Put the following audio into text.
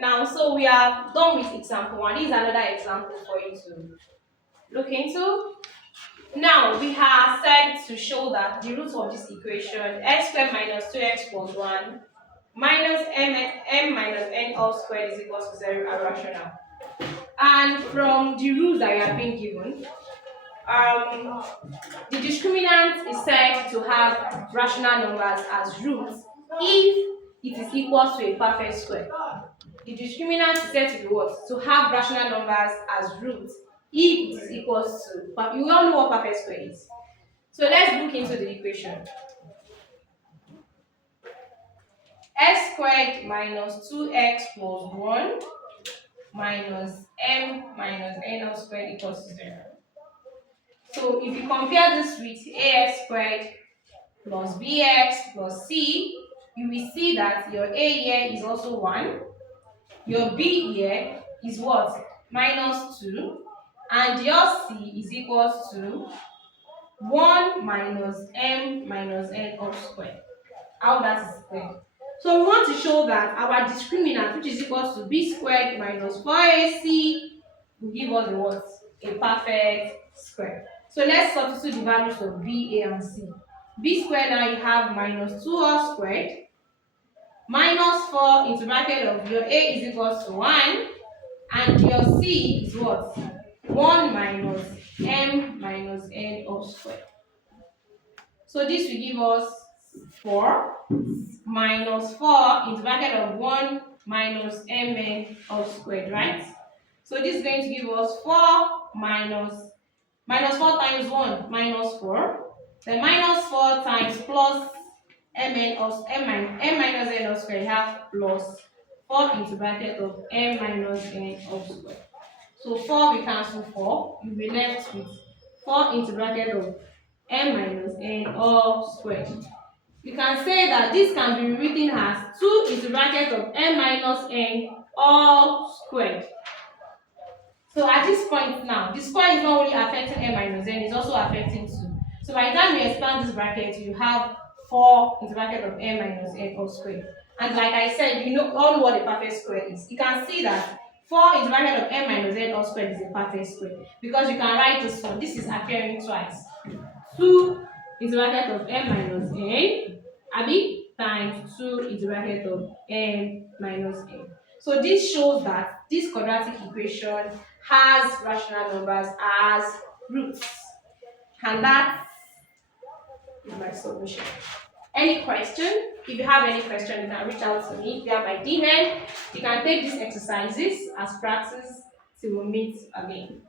Now, so we are done with example one. This is another example for you to look into. Now, we have said to show that the root of this equation, x squared minus 2x plus 1 minus m minus n all squared is equal to 0 are rational. And from the rules that you have been given, um, the discriminant is said to have rational numbers as roots if it is equal to a perfect square. The discriminant is said to be what? To have rational numbers as roots if it is equal to, but you all know what perfect square is. So let's look into the equation. X squared minus 2x plus 1 minus m minus n all squared equals to 0. So if you compare this with ax squared plus bx plus c, you will see that your a here is also 1, your b here is what? Minus 2, and your c is equals to 1 minus m minus n all squared. How that is clear. So we want to show that our discriminant, which is equals to b squared minus 4ac, will give us the what? A perfect square. So let's substitute the values of b, a, and c. B squared, now you have minus 2 all squared minus 4 into bracket of your a is equals to 1, and your c is what? 1 minus m minus n all squared. So this will give us 4 minus 4 into bracket of 1 minus mn all squared, right? So this is going to give us 4 minus 4 times 1 minus 4. Then minus 4 times plus mn of m minus n all squared, you have plus 4 into bracket of m minus n all squared. So 4 we cancel 4, you'll be left with 4 into bracket of m minus n all squared. You can say that this can be written as 2 into bracket of m minus n all squared. So at this point now, the square is not only affecting m minus n, it's also affecting 2. So by the time you expand this bracket, you have 4 into bracket of m minus n all squared. And like I said, you know all know what a perfect square is. You can see that 4 into bracket of m minus n all squared is a perfect square, because you can write this one. This is appearing twice. 2 into bracket of m minus n, abi, times 2 into bracket of m minus n. So this shows that this quadratic equation has rational numbers as roots. And that is my solution. Any question? If you have any question, you can reach out to me via my DM. You can take these exercises as practice till we meet again.